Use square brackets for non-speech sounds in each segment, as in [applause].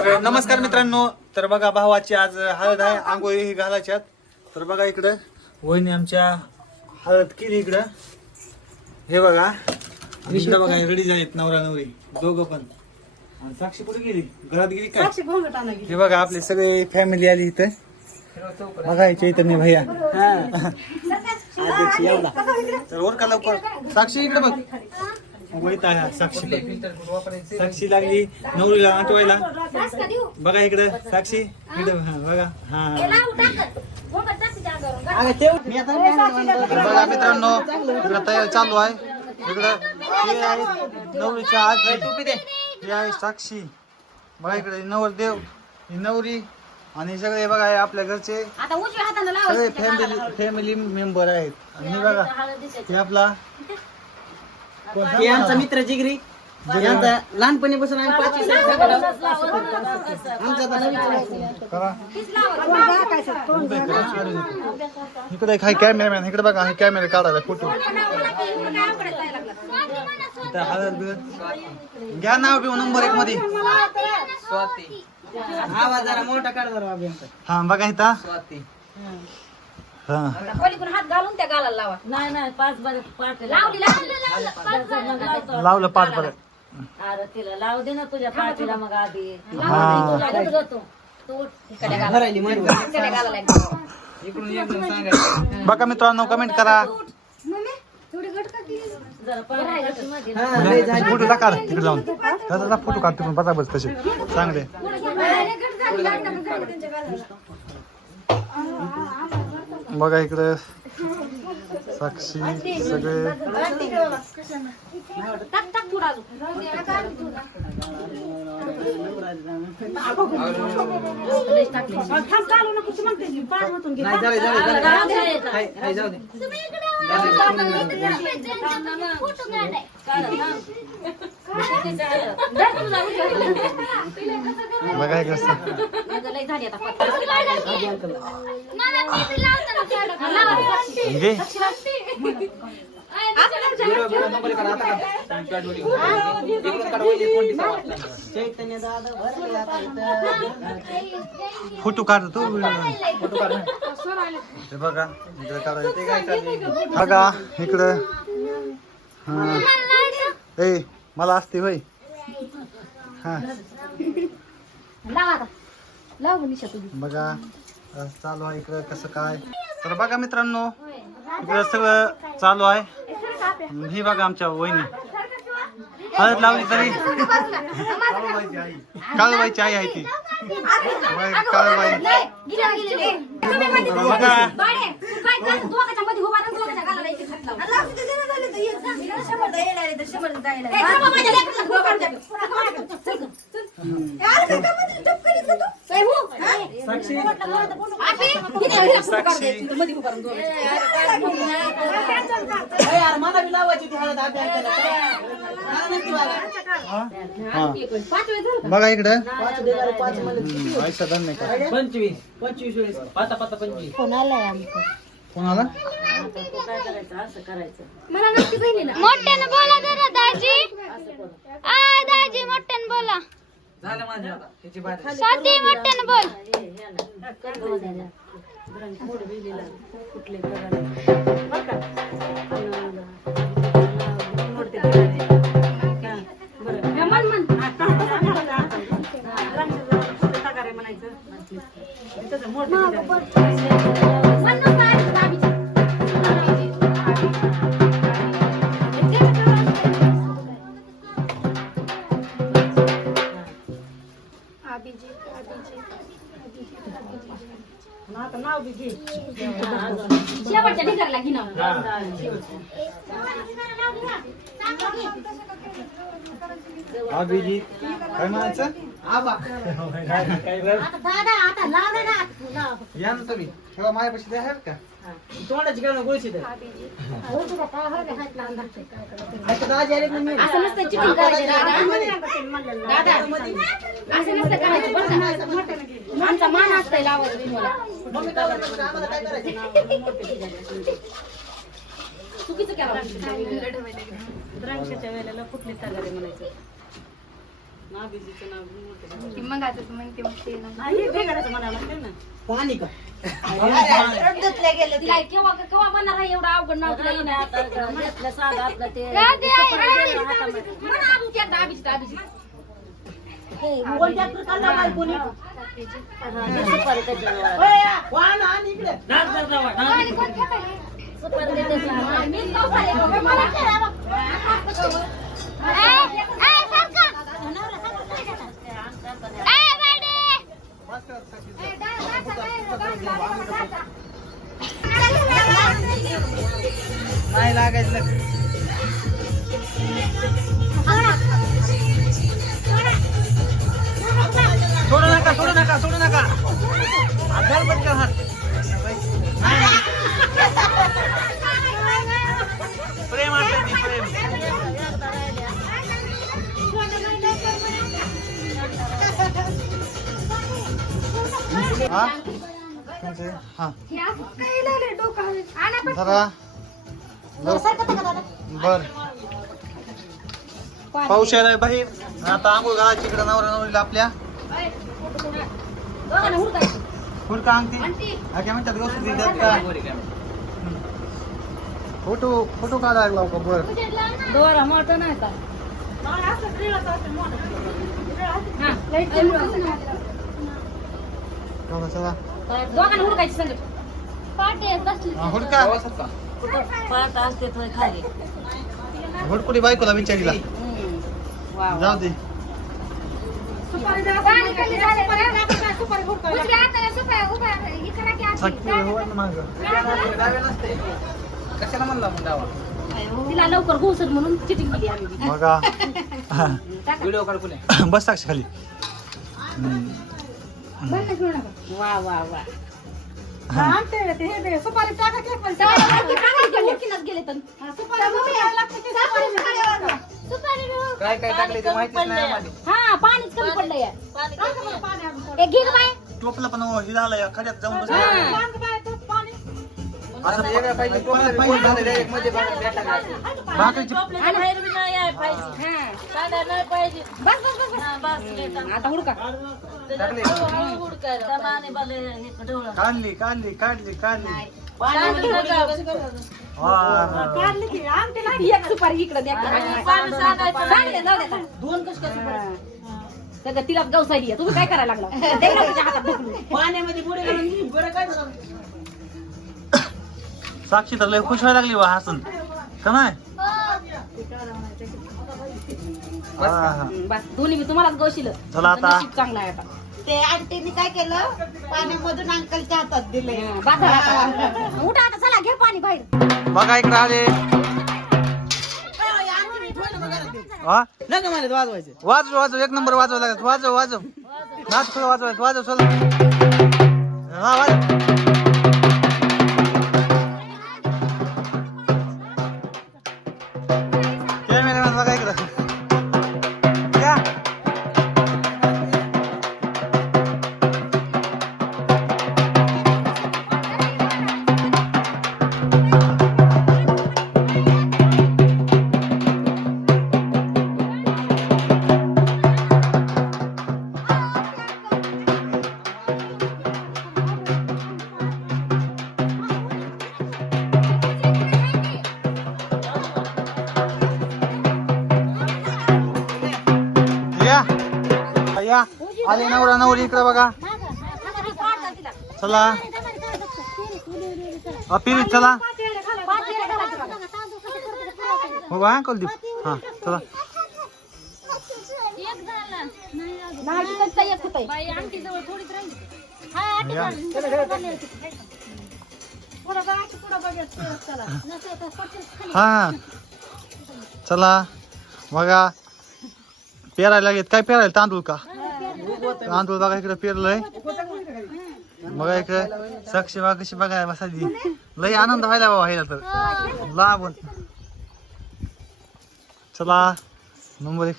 तर नमस्कार मित्रांनो तर बघा भावाची आज हळद आहे आंघोळी ही घालायच्यात तर बघा इकडं वहिनी आमच्या हळद केली इकडं. हे बघा आणि इकडं बघा रेडी झालीत नवरा नवरी दोघं पण. आणि साक्षी कुठे गेली? घरात गेली काय? हे बघा आपले सगळे फॅमिली आली इथं. बघा हे चैतन्य भैया. अध्यक्ष एवढा. तर वर का लवकर. साक्षी इकडे बघ. वैत आहे हा साक्षी. साक्षी लागली नवरीला आठवायला. बघा इकडे साक्षी. इकडे हा, बघा. हा तर बघा मित्रांनो इकडं तयार चालू आहे. इकडं हे आहे नवरीच्या आजी हे आहे साक्षी. बघा इकडे नवरदेव ही नवरी आणि सगळे बघा हे आपल्या घरचे. आता उजव्या हाताने सगळे फॅमिली फॅमिली मेंबर आहेत. आणि हे बघा हे आपला हे आमचा? मित्र जिगरी. यांचा लहानपणीपासून आम्ही पाचवी. करा. इकडे एक हाय कॅमेरामॅन इकडे बघा हे कॅमेरा काढायला फोटो. घ्या नाव बिव नंबर एक मध्ये. आवाज जरा मोठा काढ जरा. हा बघा इथं. हा. पलीकडून हात घालून त्या गालाला लावा. नाही नाही पाच बरं पाठ लावली लावली लावलं पाच परत अरे तिला लावू दे ना तुझ्या पाठीला मग आधी. हा. तुझ्या घरी जातो तू इकडे गालाला भरायली माहिती का? इकडे गालाला एक लावा. इकडून एकदम सांगायचं. बघा मित्रांनो कमेंट करा. जरा पाठी हा, लय झाली. फोटो टाका तिकडे जाऊन. त्याचा फोटो काढ तिकडून बघा बस कसे चांगले. बघा इकडे साक्षी सगळे टाक टाक म्हणजे? फोटो काढतो फोटो हे बघा इकडे काढायचं बघा इकडं. हा. ए मला असते होय हा लावा आता लाव निशा तुझी बघा चालू आहे इकडं कसं काय तर बघा मित्रांनो इकडं सगळं चालू आहे ही बघा आमच्या वहिनी हळद लावली तरी काळूबाईची आई आहे ती बाई, काळूबाई बघा बाळे, तू काय कर? दोघाच्या मध्ये उभा राहा, दोघाच्या गालाला एक एक हात लाव. मला बी लावायची ती हळद. हा पाच? बघा इकडं पाच पाच पंचवीस पंचवीस वेळेस पाता पाता पंचवीस कोणाला बहिणीला. मोठ्यानं बोला जरा दाजी. आ दाजी मोठ्यानं बोला. झालं माझ्या आता. त्याची बारी स्वाती मोठ्यानं बोल. हे, हे ढिगाऱ्याला घे अभिजित काय म्हणायचं? आबा काय रे? दादा आता लाव रे ना. लाव. या ना तुम्ही ठेवा माझ्यापाशी द्या आहेत का तोंडाची गोळशीत आहे. हो तुला काय हवं हात लावून दाखव. आता दाजी आले ना मी. असं नसतं चिकन करायचं दादा. दादा असं नसतं करायचं बरं का? आमचा मान असतंय लावायचं तुम्हाला मम्मी काय म्हणते? आम्हाला काय करायचं चुकीचं केलं द्राक्षाच्या वेळेला कुठले तगारे म्हणायचं नाभिजीचं नाव घेऊन मोठं झालं. ती मग आता ते मग ते ना. हा, हे ढेकळाचं म्हणायला लागले ना पाणी का तिला केव्हा केव्हा बनणार आहे एवढं अवघड नाव तुला येणार आता घेतलं साधं आपलं ते राहते आहे, राहते. म्हणा अभिजित एकदा, अभिजित, अभिजित. कोण ट्रॅक्टर काढला बाई कोणी हा, ते सुपारी त्याच्यावर. ओय, वाहन आण इकडे आणि कोण खेळायला? सुपारी त्याच्यावर. हा, मीच गावसाले. मला खेळा बघ. ए, नाही लागायचं. सोडू नका सोडू नका सोडू नका. आधार पटकन हात. प्रेम असतं प्रेम हा? हा हे. जरा. बर. पाऊस यायलाय बाहेर आता आंघोळ घालायची इकडे नवरा नवरीला आपल्या. हुडका. फुडका अंगठी. आणि ती हा काय म्हणतात? गोष्टी देतात का? फोटो फोटो काढायला लागला का? बर. दोरा मोठा नाही का? हा, लाइट चालू दोघांना हुडकायची संगत. पाटे बसली. हा, हुडका. कुठं पाट असते खाली. हुडकुडी बायकोला विचारीला. वा जाऊ दे. कशाला म्हणला मग डावा तिला लवकर घुसत म्हणून चिटिंग केली आम्ही. बी. बघा व्हिडिओ काढ कुठे बस साक्षी खाली. वा वा वा. हा. सुपारी टाका. टाका, टाका, टाका. सुपारी सुपारी वाजवा. सुपारी बी- काय काय टाकले ते माहितीच नाही आम्हाला. हा पाणीच कमी पडलंय. एक घे गं बाय टोपला पण हे झालंय खड्यात जाऊन बसला असं वेगळं पाहिजे कोणाला पाहिजे झालं direct मध्ये बघा, त्या टाकल्या. भाकरीची आणि बाहेर बी नाही याय पाहिजे हा. साड्या नाही पाहिजे बस बस बस बस. हा, बस लेटा. आता हुडका टाकले हळू हुडकायला. दमाने बाले हे डोळा. काढली काढली काढली काढली पाण्यामध्ये नका. वा. एक सुपारी इकडे द्या आणि पाणी सांगायचं चांगले नाही. जाऊ द्या चांगले. दोन कशी काय सुपारी? सगळं तिला गवसाली आहे तुम्ही काय करायला लागला. [laughs] पाण्यामध्ये बुडे घालून मी बरं काय बरं साक्षी तर लय खुश व्हायला लागली वा हसून. का नाही. हम्म, बस. दोन्ही बी तुम्हालाच गवशील चला आता. चांगला आहे आता. ते आंटीने काय केलं? पाण्यामधून अंकलच्या हातात दिले हं, बस झालं आता. उठा आता चला घे पाणी बाहेर. बघा इकडे आले. हा? नाही का मला वाजवायचं. वाजव वाजव. एक नंबर वाजव लागत वाजव वाजव. नाच वाजवायचं वाजव चला. हा वाजव. नवरा इकडे बघा. चला. अपिरी चला. हो बा कुलदीप हा चला. हा. चला. बघा. पेरायला लागेल काय पेरायला? तांदूळ का? तांदूळ बघा इकडे पेरलंय. बघा इकडे. साक्षी बघा कशी बघाय बसायची. लय आनंद व्हायला बाबा व्हायला तर. लाभून चला नंबर एक.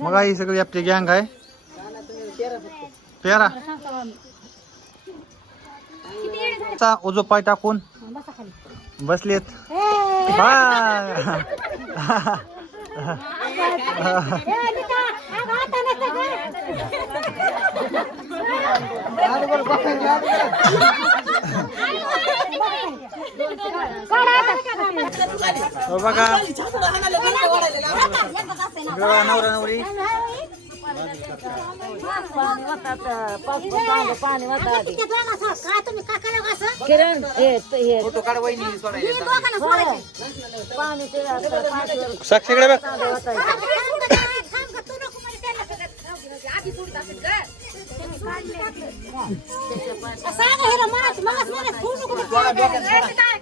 बघा ही सगळी आपली गँग आहे. पेरा. चा उजो पाय टाकून. बसलेत. हो, बघा. नवरा नवरी पाणी वाहतात पाऊस पाणी वाहतात काय तुम्ही का केलं असं किरण हे हे फोटो काढ वहिनी सोडायला दोघांना सोडायचे पाणी ते साक्षीकडे बघ सांग हे मला मला फोन नको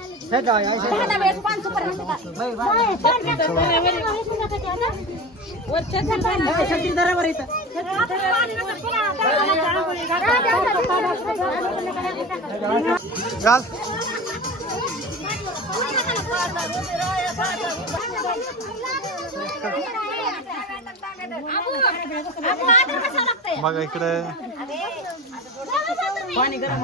दहा वेळेस पाच सुपर मग इकडे. पाणी गरम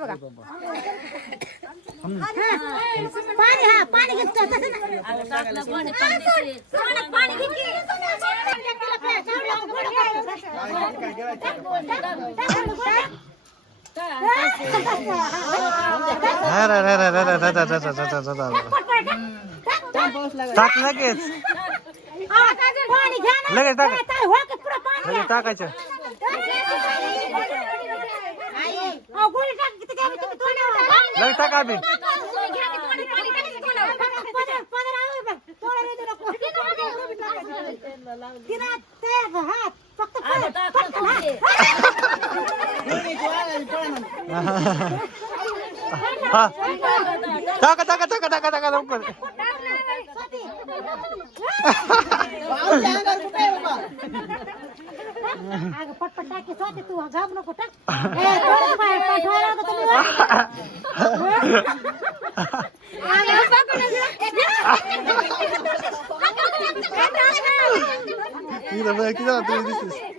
बघा पाणी हा पाणी घेतो टाक लगेच लगेच टाकायचं લગ ટકા બી ટાકા ટાકા ટાકા ટાકા ટાકા લવકર પટપટ ટાકે સોતી તું ગામ નો કોટા એ થોડું પાઠવાળા 기다려 기다려 또 어디 있어?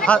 하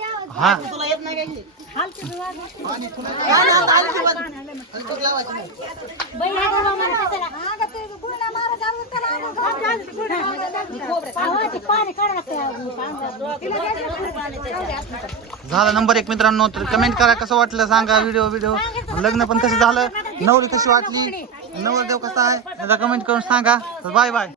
हा. हा झाला नंबर एक मित्रांनो तर कमेंट करा कसं वाटलं सांगा व्हिडिओ व्हिडिओ लग्न पण कसं झालं नवरी कशी वाटली नवरदेव कसा आहे त्याचा कमेंट करून सांगा. तर बाय बाय